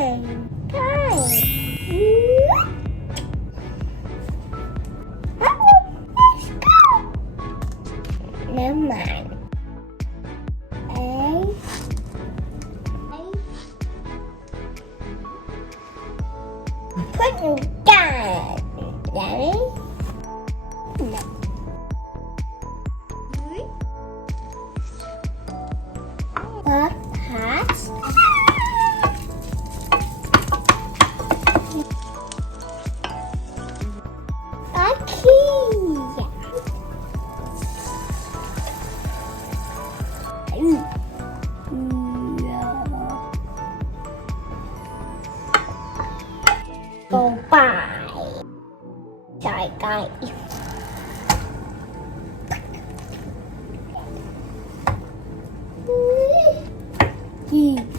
ใช่น้ำมันพวกหนูกันแล้วพักพักโอเคลงไปใส่ไก่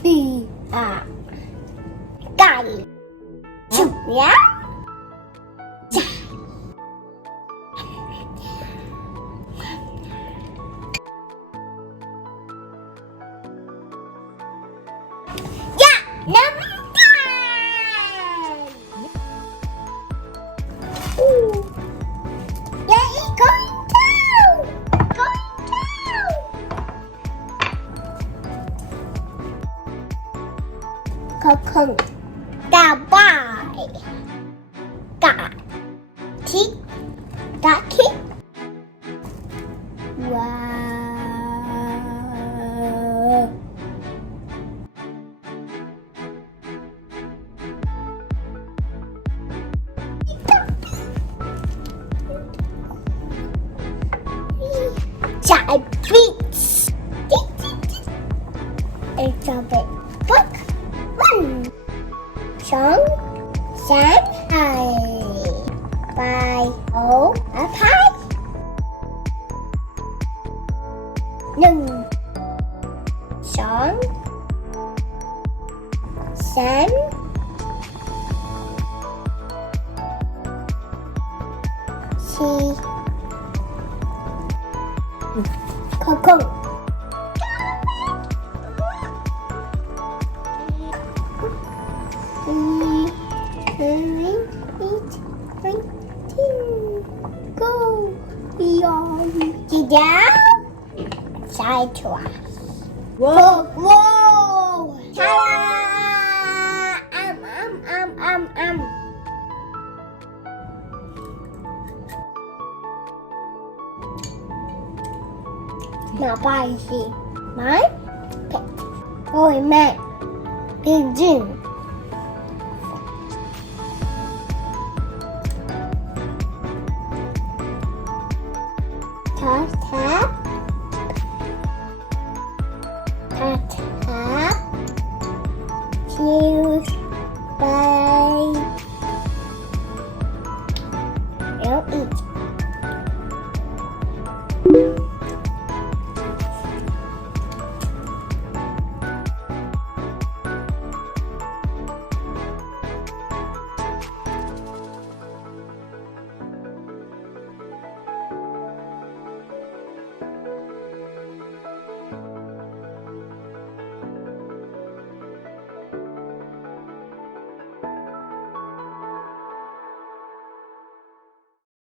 ดีอ่ะไก่จุดเนี้ยจ้ะยะน้ำเขาคงกาบายกาทิกาคิว้าวจ่ายบิทเอ็กซ์เบกบุ๊กสองสามไอใบโหระพาหนึ่งสองสามสี่ขอบคุณgo beyond จีดาวใช่ชัวร์ว้าวชาลามาไปสิไม่เผ็ดโอ้ยแม่จริงทับชิวไป